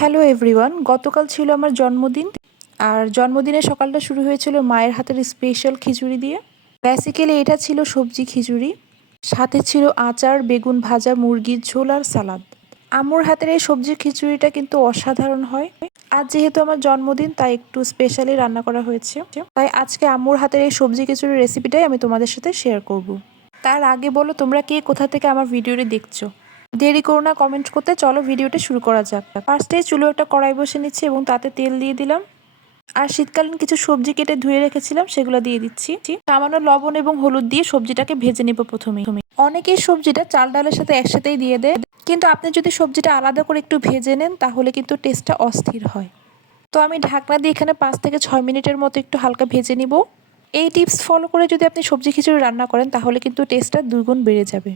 Hello everyone, গতকাল ছিল আমার জন্মদিন। আর জন্মদিনের সকালটা শুরু হয়েছিল মায়ের হাতের স্পেশাল খিচুড়ি দিয়ে। বেসিক্যালি এটা ছিল সবজি খিচুড়ি, সাথে ছিল আচার, বেগুন ভাজা, মুরগির ঝোল আর সালাদ। আম্মুর হাতের এই সবজি খিচুড়িটা কিন্তু অসাধারণ হয়। আজ যেহেতু আমার জন্মদিন, তাই একটু স্পেশালি রান্না করা হয়েছে। তাই আজকে আম্মুর হাতের এই সবজি খিচুড়ির রেসিপিটাই আমি তোমাদের সাথে শেয়ার করব। তার আগে বলো তোমরা কে কোথা থেকে আমার ভিডিওটি দেখছো। দেরি করো না কমেন্ট করতে, চলো ভিডিওটা শুরু করা যাক। ফার্স্টে চুলো একটা কড়াই বসে নিচ্ছি এবং তাতে তেল দিয়ে দিলাম। আর শীতকালীন কিছু সবজি কেটে ধুয়ে রেখেছিলাম, সেগুলো দিয়ে দিচ্ছি। সামান্য লবণ এবং হলুদ দিয়ে সবজিটাকে ভেজে নেব প্রথমে। অনেকেই সবজিটা চাল ডালের সাথে একসাথেই দিয়ে দেয়, কিন্তু আপনি যদি সবজিটা আলাদা করে একটু ভেজে নেন তাহলে কিন্তু টেস্টটা অস্থির হয়। তো আমি ঢাকনা দিয়ে এখানে 5 থেকে 6 মিনিটের মতো একটু হালকা ভেজে নিব। এই টিপস ফলো করে যদি আপনি সবজি খিচুড়ি রান্না করেন তাহলে কিন্তু টেস্টটা দুগুণ বেড়ে যাবে।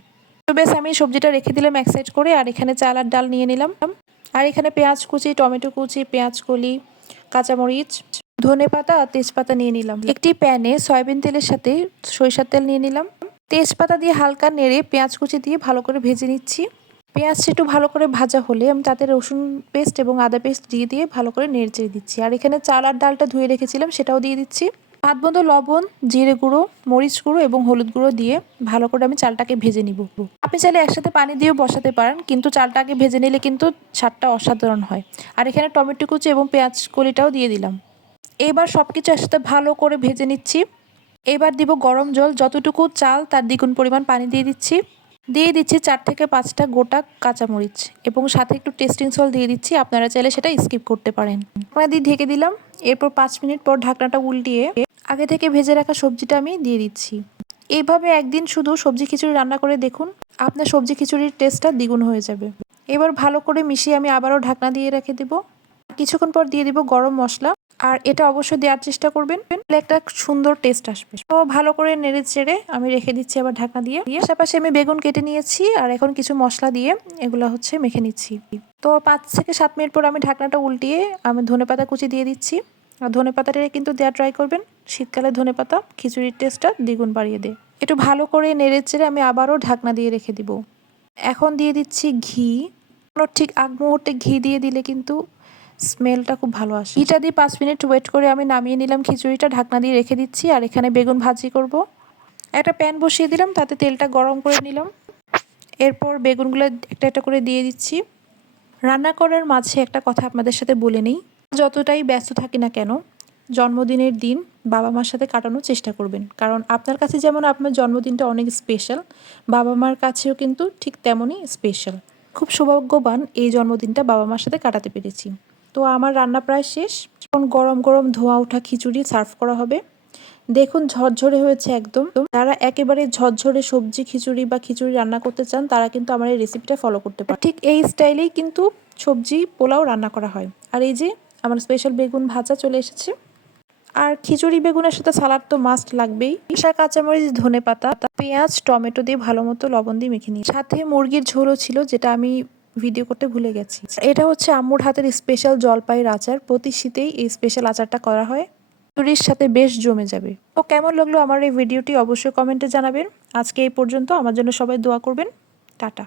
তো বেশ, আমি সবজিটা রেখে দিলাম এক সাইড করে। আর এখানে চাল আর ডাল নিয়ে নিলাম। আর এখানে পেঁয়াজ কুচি, টমেটো কুচি, পেঁয়াজ কলি, কাঁচামরিচ, ধনেপাতা আর তেজপাতা নিয়ে নিলাম। একটি প্যানে সয়াবিন তেলের সাথে সরিষার তেল নিয়ে নিলাম। তেজপাতা দিয়ে হালকা নেড়ে পেঁয়াজ কুচি দিয়ে ভালো করে ভেজে নিচ্ছি। পেঁয়াজটা একটু ভালো করে ভাজা হলে আমি তাতে রসুন পেস্ট এবং আদা পেস্ট দিয়ে ভালো করে নেড়ে চেড়ে দিচ্ছি। আর এখানে চাল আর ডালটা ধুয়ে রেখেছিলাম, সেটাও দিয়ে দিচ্ছি। স্বাদ মতো লবণ, জিরে গুঁড়ো, মরিচ গুঁড়ো এবং হলুদ গুঁড়ো দিয়ে ভালো করে আমি চালটাকে ভেজে নিব। আপনি চাইলে একসাথে পানি দিয়েও বসাতে পারেন, কিন্তু চালটাকে ভেজে নিলে কিন্তু স্বাদটা অসাধারণ হয়। আর এখানে টমেটো কুচি এবং পেঁয়াজ কলিটাও দিয়ে দিলাম। এবার সব কিছু একসাথে ভালো করে ভেজে নিচ্ছি। এবার দিব গরম জল, যতটুকু চাল তার দ্বিগুণ পরিমাণ পানি দিয়ে দিচ্ছি। 4 থেকে 5টা গোটা কাঁচামরিচ এবং সাথে একটু টেস্টিং সল্ট দিয়ে দিচ্ছি। আপনারা চাইলে সেটা স্কিপ করতে পারেন। ঢাকনা দিয়ে ঢেকে দিলাম। এরপর 5 মিনিট পর ঢাকনাটা উল্টিয়ে আগে থেকে ভেজে রাখা সবজিটা আমি দিয়ে দিচ্ছি। এইভাবে একদিন শুধু সবজি খিচুড়ি রান্না করে দেখুন, আপনার সবজি খিচুড়ির টেস্টটা দ্বিগুণ হয়ে যাবে। এবার ভালো করে মিশিয়ে আমি আবারও ঢাকনা দিয়ে রেখে দেব। কিছুক্ষণ পর দিয়ে দিব গরম মশলা। আর এটা অবশ্যই দেওয়ার চেষ্টা করবেন, তাহলে একটা সুন্দর টেস্ট আসবে। তো ভালো করে নেড়ে চেড়ে আমি রেখে দিচ্ছি আবার ঢাকনা দিয়ে। পাশাপাশি আমি বেগুন কেটে নিয়েছি আর এখন কিছু মশলা দিয়ে এগুলো মেখে নিচ্ছি। তো 5 থেকে 7 মিনিট পর আমি ঢাকনাটা উল্টিয়ে আমি ধনেপাতা কুচি দিয়ে দিচ্ছি। আর ধনেপাতাটা কিন্তু দেওয়া ট্রাই করবেন, শীতকালে ধনেপাতা খিচুড়ির টেস্টটা দ্বিগুণ বাড়িয়ে দেয়। একটু ভালো করে নেড়ে চেড়ে আমি আবারও ঢাকনা দিয়ে রেখে দিব। এখন দিয়ে দিচ্ছি ঘি। ঠিক আগ মুহূর্তে ঘি দিয়ে দিলে কিন্তু স্মেলটা খুব ভালো আসে। ঘিটা দিয়ে 5 মিনিট ওয়েট করে আমি নামিয়ে নিলাম খিচুড়িটা, ঢাকনা দিয়ে রেখে দিচ্ছি। আর এখানে বেগুন ভাজি করব। একটা প্যান বসিয়ে দিলাম, তাতে তেলটা গরম করে নিলাম। এরপর বেগুনগুলো একটা একটা করে দিয়ে দিচ্ছি। রান্না করার মাঝে একটা কথা আপনাদের সাথে বলে নিই, যতটাই ব্যস্ত থাকি না কেন, জন্মদিনের দিন বাবা মার সাথে কাটানোর চেষ্টা করবেন। কারণ আপনার কাছে যেমন আপনার জন্মদিনটা অনেক স্পেশাল, বাবা মার কাছেও কিন্তু ঠিক তেমনই স্পেশাল। খুব সৌভাগ্যবান এই জন্মদিনটা বাবা মার সাথে কাটাতে পেরেছি। তো আমার রান্না প্রায় শেষ। এখন গরম গরম ধোঁয়া ওঠা খিচুড়ি সার্ভ করা হবে। দেখুন ঝরঝরে হয়েছে একদম। যারা একেবারে ঝরঝরে সবজি খিচুড়ি বা খিচুড়ি রান্না করতে চান তারা কিন্তু আমার এই রেসিপিটা ফলো করতে পারেন। ঠিক এই স্টাইলেই কিন্তু সবজি পোলাও রান্না করা হয়। আর এই যে আমার স্পেশাল বেগুন ভাজা চলে এসেছে। আর খিচুড়ি বেগুনের সাথে সালাড তো মাস্ট লাগবেই। কাঁচামরিচ, ধনেপাতা, পেঁয়াজ, টমেটো দিয়ে ভালো মতো লবণ দিয়ে মেখে নিই। সাথে মুরগির ঝোলও ছিল, যেটা আমি ভিডিও করতে ভুলে গেছি। এটা হচ্ছে আম্মুর হাতের স্পেশাল জলপাইয়ের আচার। প্রতি শীতেই এই স্পেশাল আচারটা করা হয়, খিচুড়ির সাথে বেশ জমে যাবে। তো কেমন লাগলো আমার এই ভিডিওটি অবশ্যই কমেন্টে জানাবেন। আজকে এই পর্যন্ত। আমার জন্য সবাই দোয়া করবেন। টাটা।